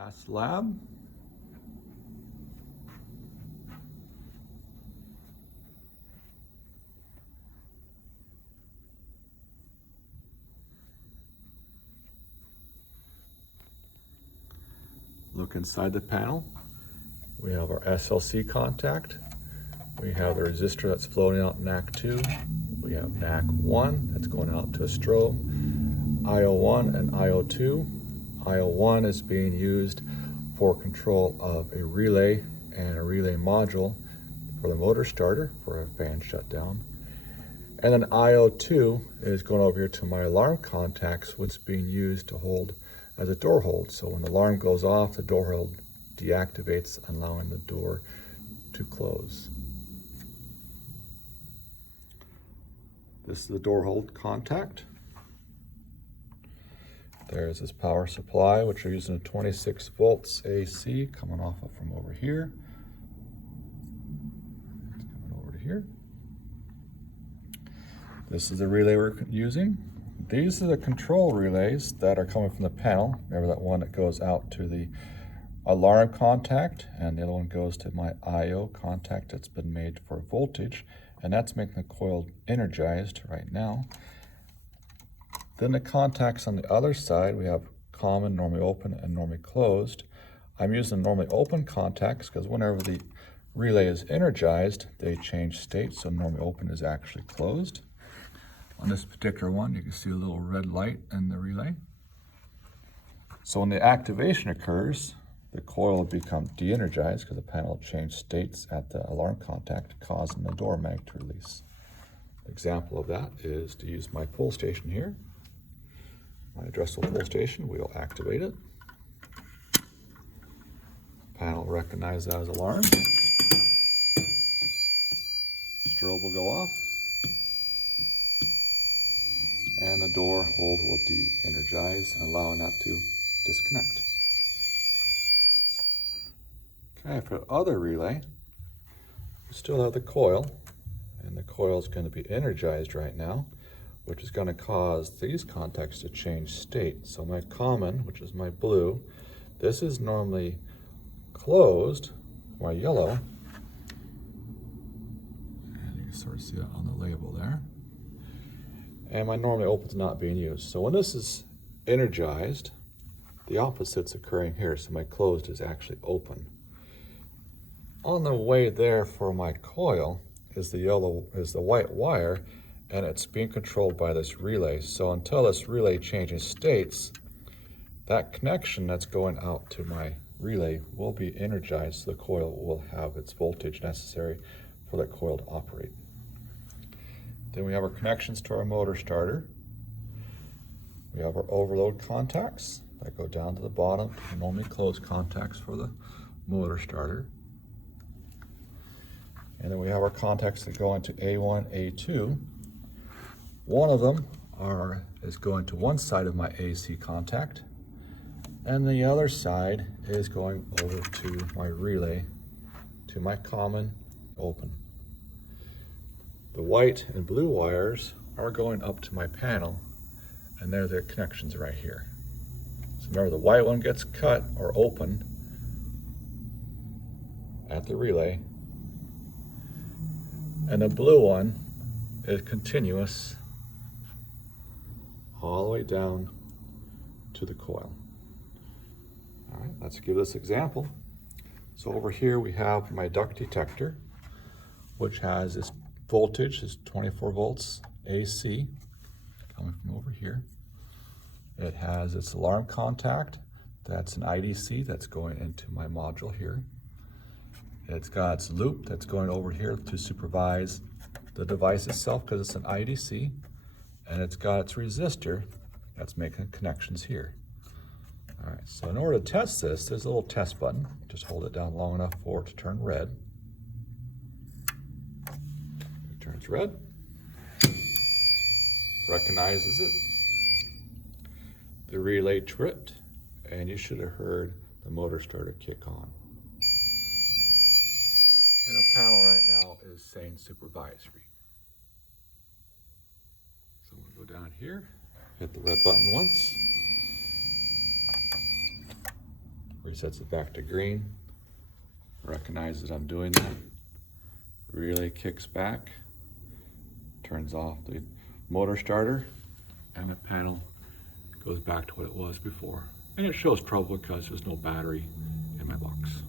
Mass lab. Look inside the panel. We have our SLC contact. We have the resistor that's floating out NAC 2. We have NAC 1 that's going out to a strobe. IO1 and IO2. IO1 is being used for control of a relay and a relay module for the motor starter for a fan shutdown. And then IO2 is going over here to my alarm contacts, which is being used to hold as a door hold. So when the alarm goes off, the door hold deactivates, allowing the door to close. This is the door hold contact. There's this power supply, which we're using a 26 volts AC coming off of from over here. It's coming over to here. This is the relay we're using. These are the control relays that are coming from the panel. Remember that one that goes out to the alarm contact, and the other one goes to my IO contact that's been made for voltage, and that's making the coil energized right now. Then the contacts on the other side, we have common, normally open, and normally closed. I'm using normally open contacts because whenever the relay is energized, they change state, so normally open is actually closed. On this particular one, you can see a little red light in the relay. So when the activation occurs, the coil will become de-energized because the panel will change states at the alarm contact, causing the door mag to release. An example of that is to use my pull station here. My addressable pull station, we'll activate it. Panel will recognize that as alarm. Strobe will go off. And the door hold will de-energize, allowing that to disconnect. Okay, for the other relay, we still have the coil, and the coil is going to be energized right now, which is going to cause these contacts to change state. So my common, which is my blue, this is normally closed, my yellow, and you can sort of see that on the label there. And my normally open is not being used. So when this is energized, the opposite's occurring here. So my closed is actually open. On the way there for my coil is the white wire, and it's being controlled by this relay. So until this relay changes states, that connection that's going out to my relay will be energized, so the coil will have its voltage necessary for that coil to operate. Then we have our connections to our motor starter. We have our overload contacts that go down to the bottom, normally closed contacts for the motor starter. And then we have our contacts that go into A1, A2. One of them is going to one side of my AC contact, and the other side is going over to my relay, to my common open. The white and blue wires are going up to my panel, and they're their connections right here. So remember, the white one gets cut or open at the relay, and the blue one is continuous all the way down to the coil. All right, let's give this example. So over here we have my duct detector, which has this voltage is 24 volts AC coming from over here. It has its alarm contact. That's an IDC that's going into my module here. It's got its loop that's going over here to supervise the device itself because it's an IDC. And it's got its resistor that's making connections here. All right, so in order to test this, there's a little test button. Just hold it down long enough for it to turn red. It turns red. Recognizes it. The relay tripped, and you should have heard the motor starter kick on. And the panel right now is saying supervisory. So we'll go down here, hit the red button once. resets it back to green, recognizes I'm doing that, relay kicks back, turns off the motor starter, and the panel goes back to what it was before. And it shows trouble because there's no battery in my box.